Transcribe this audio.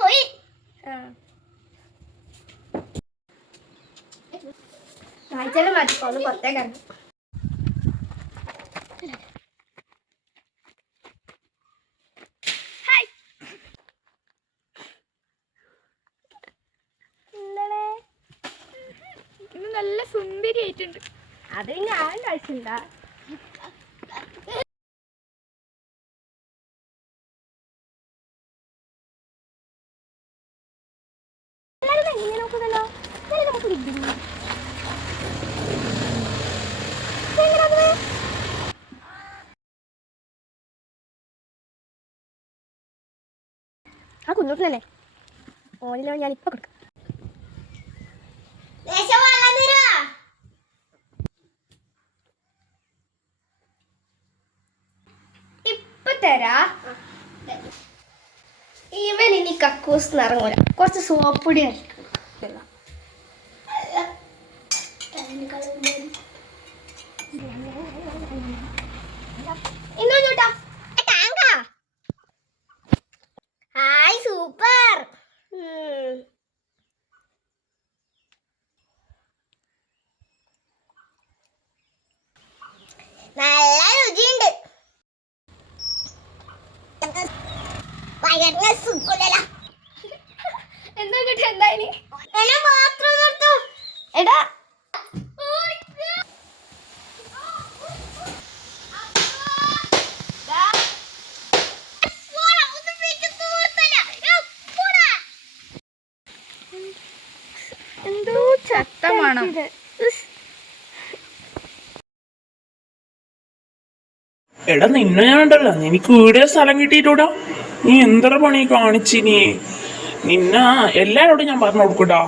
പോയി കാഴ്ചകൾ മാറ്റിക്കോന്ന് പുറത്തേക്ക് ഇറങ്ങി. ഇന്ന് നല്ല സുന്ദരി ആയിട്ടുണ്ട്. അത് പിന്നെ ആരുടെ ആവശ്യമുണ്ടാ? എങ്ങനെ നോക്കുന്നല്ലോ ആ കുഞ്ഞോട്ടിനല്ലേ ഓനിലോ ഞാൻ ഇപ്പൊ കൊടുക്കാം. ഇപ്പൊ തരാ. ഇവൻ ഇനി കക്കൂസ് നിറങ്ങൂല, കുറച്ച് സോപ്പൊടി ഹായ് സൂപ്പർ. നല്ല രുചിയുണ്ട്. എന്താ കേട്ടോ എന്തായാലും എടാ എന്തോ ചത്തമാണ്. എടാ നിന്നെ ഞാനുണ്ടല്ലോ, എനിക്ക് വീടേ സ്ഥലം കിട്ടിയിട്ടൂടാ. നീ എന്തൊരു പണി കാണിച്ചിനി. നിന്നെ എല്ലാരോടും ഞാൻ പറഞ്ഞു കൊടുക്കൂട്ടാ.